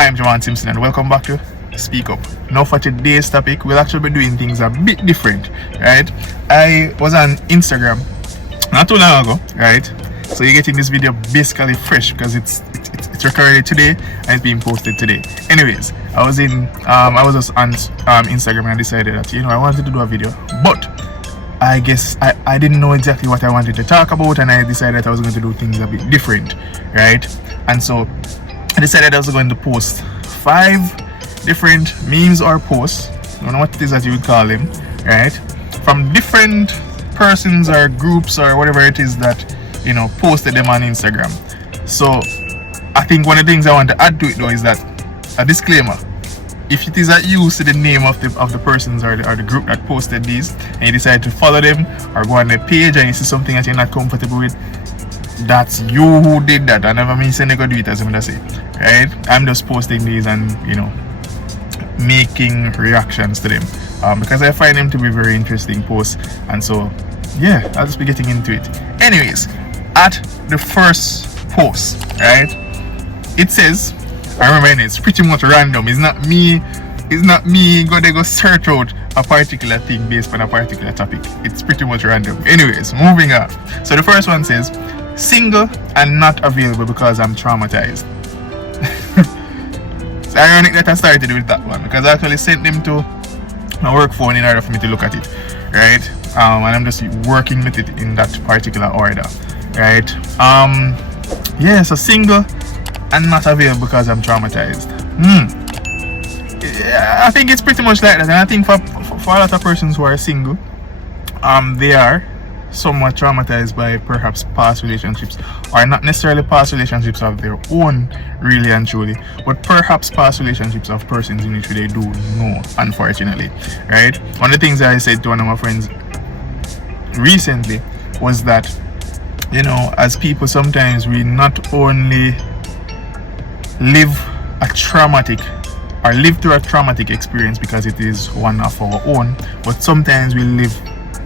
Hi, I'm Javaune Simpson and welcome back to SpeakUp. Now for today's topic, we'll actually be doing things a bit different, right? I was on Instagram not too long ago, right? So you're getting this video basically fresh because it's recorded today and it's being posted today. Anyways, I was just on Instagram and I decided that, I wanted to do a video, but I guess I didn't know exactly what I wanted to talk about, and I decided I was going to do things a bit different, right? And so I decided I was going to post 5 different memes or posts, I don't know what it is that you would call them, right? From different persons or groups or whatever it is that, posted them on Instagram. So I think one of the things I want to add to it though is that a disclaimer. If it is that you see the name of the persons or the group that posted these and you decide to follow them or go on their page and you see something that you're not comfortable with, that's you who did that. I never mean saying they go do it, as I'm gonna say, right? I'm just posting these and making reactions to them because I find them to be very interesting posts, and so yeah, I'll just be getting into it. Anyways, at the first post, right, it says, I remember it's pretty much random. It's not me go search out a particular thing based on a particular topic. It's pretty much random. Anyways, moving on. So the first one says, single and not available because I'm traumatized. It's ironic that I started with that one because I actually sent them to my work phone in order for me to look at it, right? And I'm just working with it in that particular order, right? So single and not available because I'm traumatized. Yeah, I think it's pretty much like that, and I think for a lot of persons who are single, they are somewhat traumatized by perhaps past relationships, or not necessarily past relationships of their own, really and truly, but perhaps past relationships of persons in which they do know, unfortunately, right? One of the things that I said to one of my friends recently was that, as people, sometimes we not only live through a traumatic experience because it is one of our own, but sometimes we live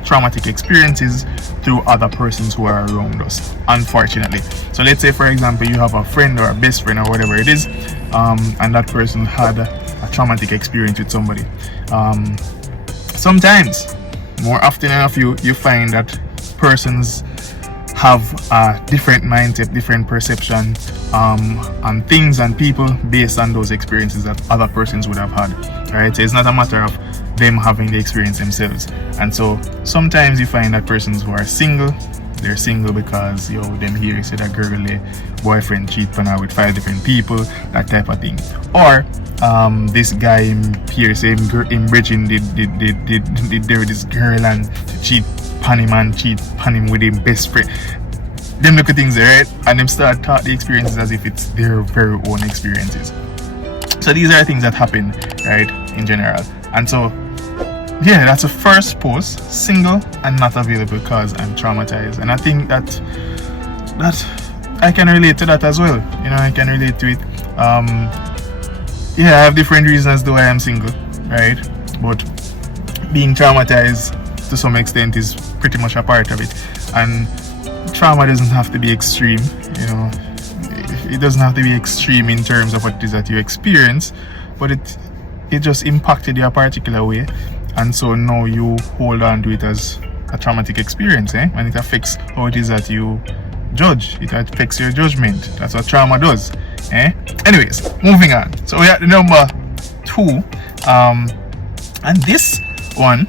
traumatic experiences through other persons who are around us, unfortunately. So let's say, for example, you have a friend or a best friend or whatever it is, and that person had a traumatic experience with somebody. Sometimes, more often enough, you find that persons have a different mindset, different perception on things and people based on those experiences that other persons would have had, right? So it's not a matter of them having the experience themselves. And so sometimes you find that persons who are single, they're single because them here, you see that girl, boyfriend cheat on her with 5 different people, that type of thing. Or this guy here, same girl in Rejection did there with this girl and cheat on him with his best friend. Them look at things there, right? And them start talk the experiences as if it's their very own experiences. So these are things that happen, right, in general. And so yeah, that's the first post, single and not available because I'm traumatized. And I think that I can relate to that as well. I can relate to it. I have different reasons though I am single, right? But being traumatized to some extent is pretty much a part of it. And trauma doesn't have to be extreme, it doesn't have to be extreme in terms of what it is that you experience, but it just impacted you a particular way, and so now you hold on to it as a traumatic experience, and it affects how it is that you judge. It affects your judgment. That's what trauma does, Anyways, moving on. So we are at the number 2, and this one,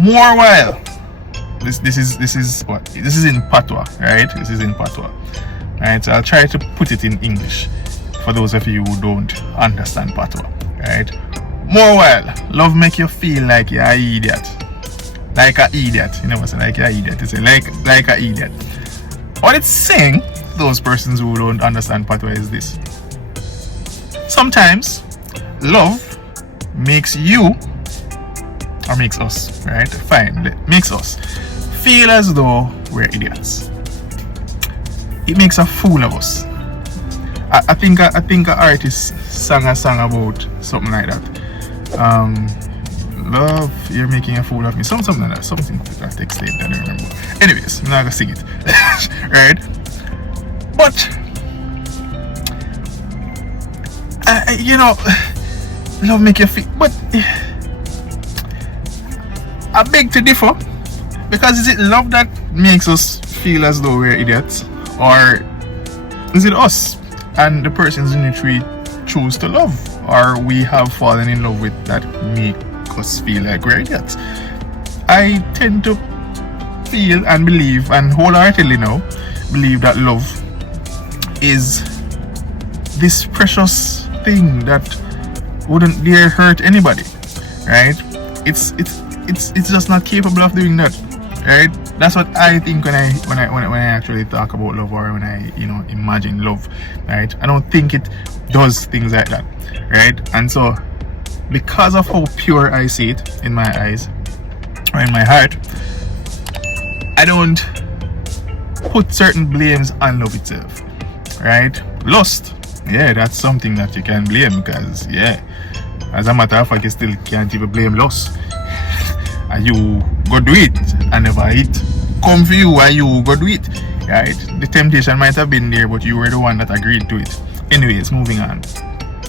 more while. This is what? This is in Patois, right? This is in Patois, right? So I'll try to put it in English for those of you who don't understand Patois, right? More while, love make you feel like you're an idiot, like an idiot. What's like you're an idiot? It's like an idiot. What it's saying, those persons who don't understand Patois, is this: sometimes love makes you, or makes us, right? Fine, makes us feel as though we're idiots. It makes a fool of us. I think an artist sang a song about something like that. Love, you're making a fool of me. Something like that. Something to that extent, I don't remember. Anyways, I'm not gonna sing it. Right? But you know, love make you feel, but I beg to differ, because is it love that makes us feel as though we're idiots, or is it us and the persons in which we choose to love, or we have fallen in love with, that make us feel like we're idiots? I tend to feel and believe, and wholeheartedly now believe, that love is this precious thing that wouldn't dare hurt anybody, right? It's just not capable of doing that, right? That's what I think when I actually talk about love, or when I imagine love, right? I don't think it does things like that, right? And so, because of how pure I see it in my eyes or in my heart, I don't put certain blames on love itself, right? Lust, yeah, that's something that you can blame, because as a matter of fact, you still can't even blame lust. And you go do it, and never it come for you, and you go do it, right? The temptation might have been there, but you were the one that agreed to it. Anyways, moving on,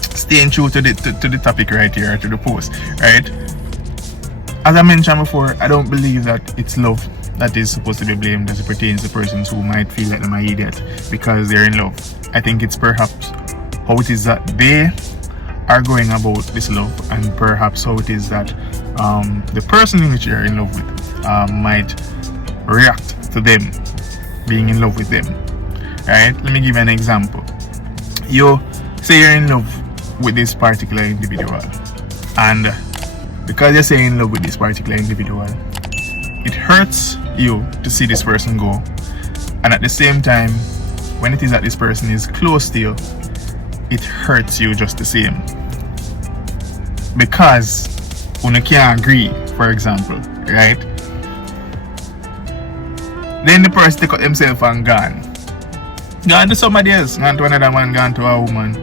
staying true to the topic right here, to the post, right? As I mentioned before, I don't believe that it's love that is supposed to be blamed as it pertains to persons who might feel like they're an idiot because they're in love. I think it's perhaps how it is that they are going about this love, and perhaps how it is that the person in which you're in love with might react to them being in love with them, right? Let me give you an example. You say you're in love with this particular individual, and because you're saying in love with this particular individual, it hurts you to see this person go, and at the same time, when it is that this person is close to you, it hurts you just the same, because when you can't agree, for example, right? Then the person take out himself and gone to somebody else, gone to another man, gone to a woman,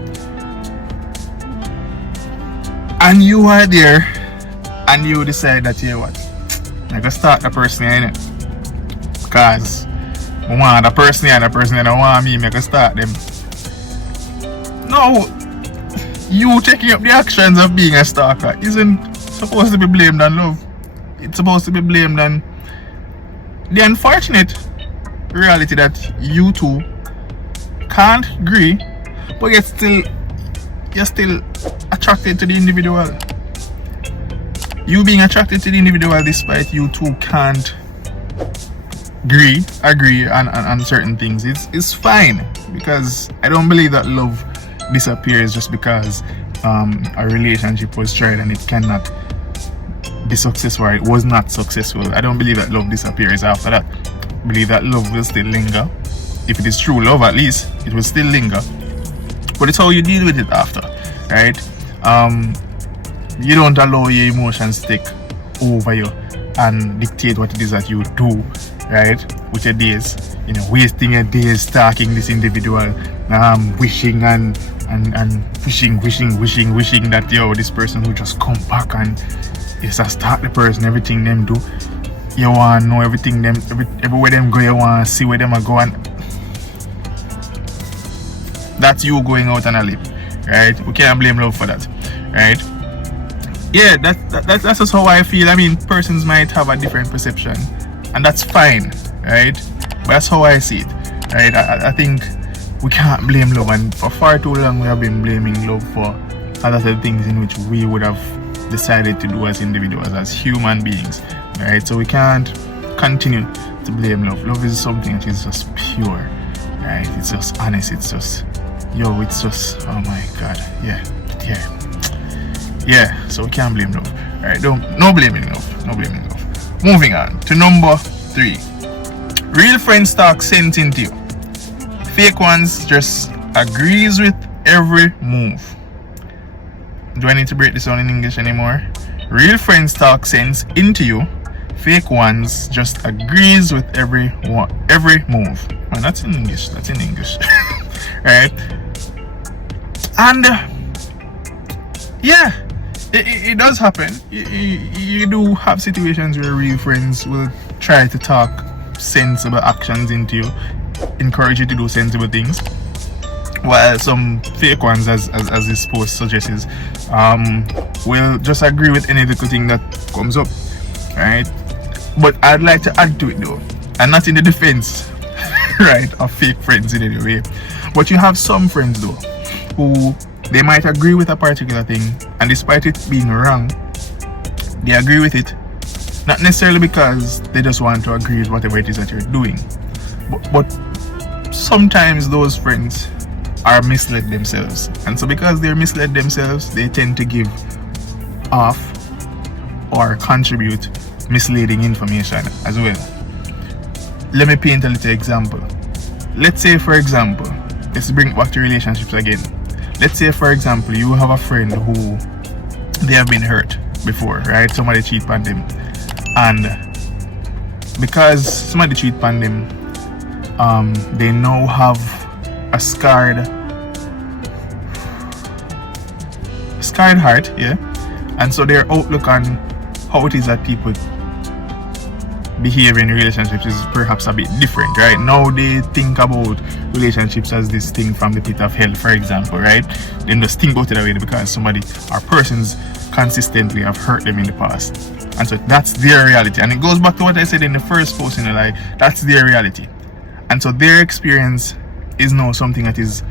and you are there, and you decide that, you know what, I gotta start the person here, innit? Because I want the person here, and the person here don't want me, I gotta start them. No, you taking up the actions of being a stalker isn't supposed to be blamed on love. It's supposed to be blamed on the unfortunate reality that you two can't agree, but you're still attracted to the individual. You being attracted to the individual despite you two can't agree on certain things, it's fine, because I don't believe that love disappears just because a relationship was tried and it cannot be successful, or it was not successful. I don't believe that love disappears after that. I believe that love will still linger. If it is true love, at least it will still linger, but it's how you deal with it after, right? You don't allow your emotions to take over you and dictate what it is that you do, right? With your days, wasting your days stalking this individual, wishing and wishing that this person will just come back and just start the person, everything them do. You want to know everything them, everywhere them go, you want to see where them are going. That's you going out on a limb, right? We can't blame love for that, right? Yeah, that's just how I feel. I mean, persons might have a different perception, and that's fine, right? But that's how I see it, right? I think we can't blame love, and for far too long we have been blaming love for a lot of things in which we would have decided to do as individuals, as human beings, right? So we can't continue to blame love. Love is something that is just pure, right? It's just honest. It's just, it's just, oh my God, yeah. So we can't blame love, right? No blaming love. Moving on to number 3. Real friends talk sense into you. Fake ones just agrees with every move. Do I need to break this down in English anymore? Real friends talk sense into you. Fake ones just agrees with every move. Well, that's in English. Right? And yeah, it does happen. You do have situations where real friends will try to talk sensible actions into you, encourage you to do sensible things, while some fake ones, as this post suggests, will just agree with any little thing that comes up, right? But I'd like to add to it though, and not in the defense, right, of fake friends in any way, but you have some friends though who they might agree with a particular thing, and despite it being wrong, they agree with it, not necessarily because they just want to agree with whatever it is that you're doing, but sometimes those friends are misled themselves, and so because they're misled themselves, they tend to give off or contribute misleading information as well. Let me paint a little example. Let's say, for example, let's bring it back to relationships again. Let's say, for example, you have a friend who they have been hurt before, right? Somebody cheat on them, and because somebody cheat on them, they now have a scarred heart, yeah, and so their outlook on how it is that people behave in relationships is perhaps a bit different, right? Now they think about relationships as this thing from the pit of hell, for example, right? They just think about it that way because somebody or persons consistently have hurt them in the past, and so that's their reality. And it goes back to what I said in the first post, you know, like that's their reality, and so their experience is now something that is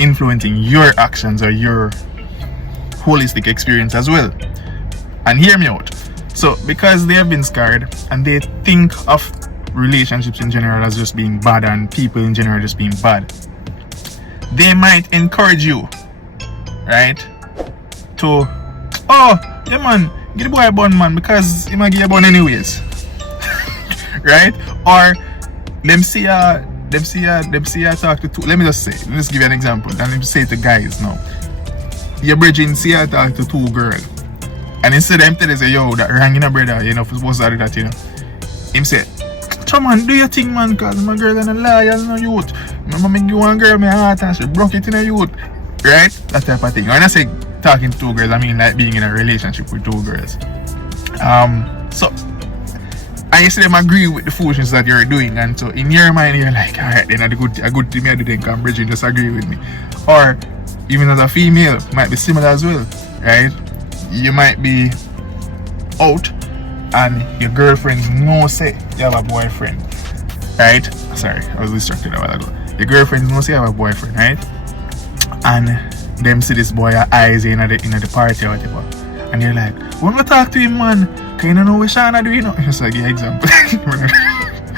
influencing your actions or your holistic experience as well. And hear me out. So because they have been scarred and they think of relationships in general as just being bad and people in general just being bad, they might encourage you, right, to, oh yeah man, get the boy a bun man, because he might get a bun anyways. Right? Or them see ya talk to two. Let me just give you an example, and let me say to guys now. Your bridging see ya talk to two girls, and instead of him tell you say, yo, that wrong, you know, brother, you know, supposed to do that, you know. Him say, come on, do your thing, man, cause my girl and a liar, no youth. Remember me give one girl my heart and she broke it in a youth. Right? That type of thing. When I say talking to two girls, I mean like being in a relationship with two girls. So I used to them agree with the foolishness that you're doing, and so in your mind you're like, alright, then a good thing I do, then come bridging just agree with me. Or even as a female, might be similar as well, right? You might be out and your girlfriends know say you have a boyfriend, right? Sorry, I was distracted a while ago. Your girlfriends know say you have a boyfriend, right? And them see this boy eyes in the party or whatever, and you're like, when we talk to him, man, can you know what Shana do, you know? Just like, yeah, example.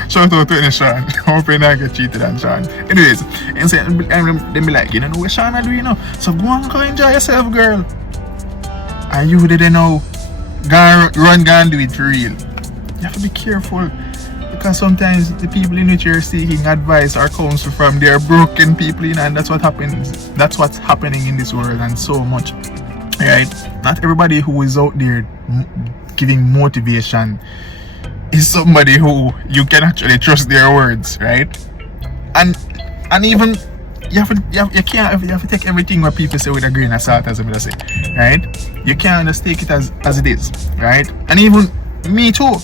Shout out to any Sean. Hoping I get cheated on Sean. Anyways, and they be like, you know what Shana do, you know? So go and go enjoy yourself, girl. And you didn't know, go and do it for real. You have to be careful, because sometimes the people in which you're seeking advice or counsel from, they're broken people, you know, and that's what happens. That's what's happening in this world, and so much. Right? Not everybody who is out there giving motivation is somebody who you can actually trust their words, right? And even you have to take everything what people say with a grain of salt, as I'm gonna say, right? You can't just take it as it is, right? And even me too,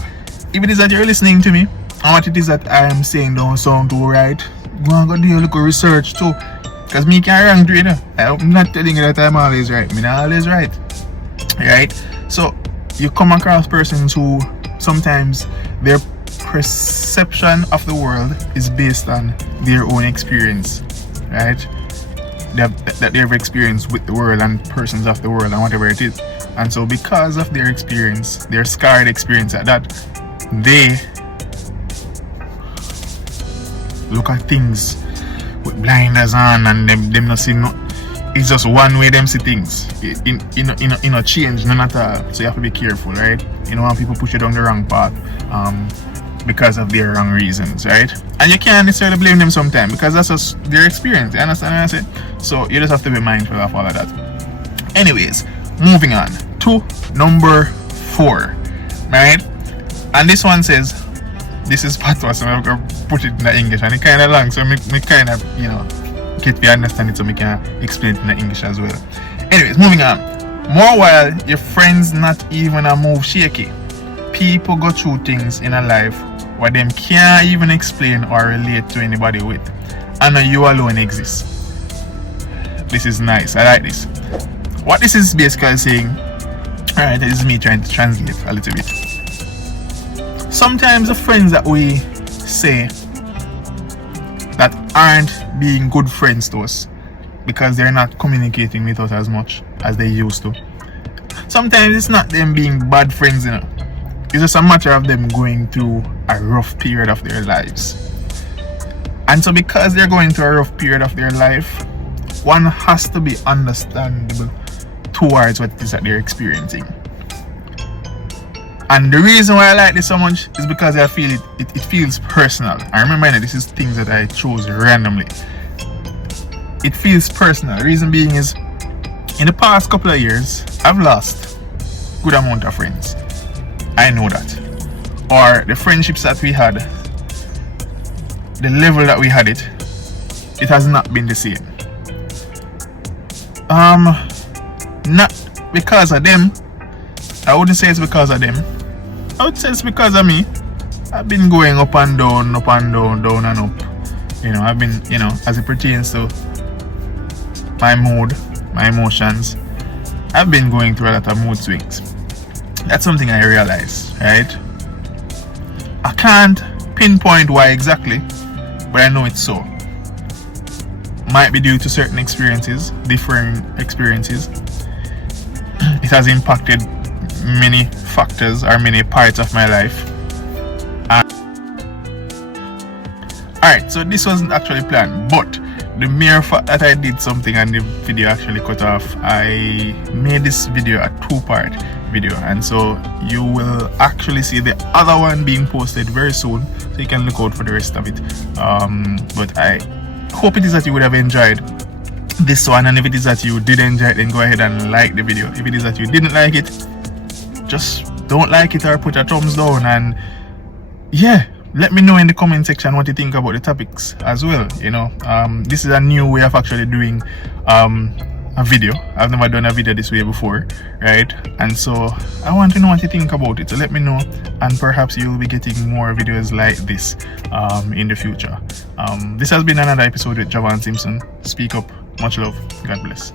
if it is that you're listening to me and what it is that I am saying don't sound too right, go and go do your little research too, because me can't wrong to you, know? I'm not telling you that I'm always right. I'm not always right, right? So you come across persons who sometimes their perception of the world is based on their own experience, right? That they've experienced with the world and persons of the world and whatever it is. And so because of their experience, their scarred experience at that, they look at things with blinders on, and them not see no. It's just one way them see things. In a change, none at all. So you have to be careful, right? You know, when people push you down the wrong path, because of their wrong reasons, right? And you can't necessarily blame them sometimes, because that's just their experience. You understand what I say? So you just have to be mindful of all of that. Anyways, moving on to number 4, right? And this one says, this is Pt1, so I'm going to put it in the English, and it's kind of long, so me kind of, you know, get to understand it so we can explain it in the English as well. Anyways, moving on. More while your friends not even a move shaky. People go through things in a life where them can't even explain or relate to anybody with. And you alone exist. This is nice. I like this. What this is basically saying, alright, this is me trying to translate a little bit. Sometimes the friends that we say that aren't being good friends to us because they're not communicating with us as much as they used to. Sometimes it's not them being bad friends, you know. It's just a matter of them going through a rough period of their lives. And so because they're going through a rough period of their life, one has to be understandable towards what it is that they're experiencing. And the reason why I like this so much is because I feel it feels personal. I remember that this is things that I chose randomly. It feels personal. The reason being is, in the past couple of years, I've lost a good amount of friends. I know that. Or the friendships that we had, the level that we had it has not been the same. Not because of them. I wouldn't say it's because of them. I would say it's because of me. I've been going up and down, down and up. You know, I've been, you know, as it pertains to my mood, my emotions, I've been going through a lot of mood swings. That's something I realize, right? I can't pinpoint why exactly, but I know it's so. Might be due to certain experiences, different experiences. It has impacted many factors or many parts of my life. Alright, so this wasn't actually planned, but the mere fact that I did something and the video actually cut off, I made this video a 2-part video, and so you will actually see the other one being posted very soon, so you can look out for the rest of it. But I hope it is that you would have enjoyed this one, and if it is that you did enjoy it, then go ahead and like the video. If it is that you didn't like it, just don't like it or put a thumbs down, and yeah, let me know in the comment section what you think about the topics as well. You know, this is a new way of actually doing a video. I've never done a video this way before, right? And so I want to know what you think about it, so let me know, and perhaps you'll be getting more videos like this in the future. This has been another episode with Javaune Simpson. Speak up. Much love. God bless.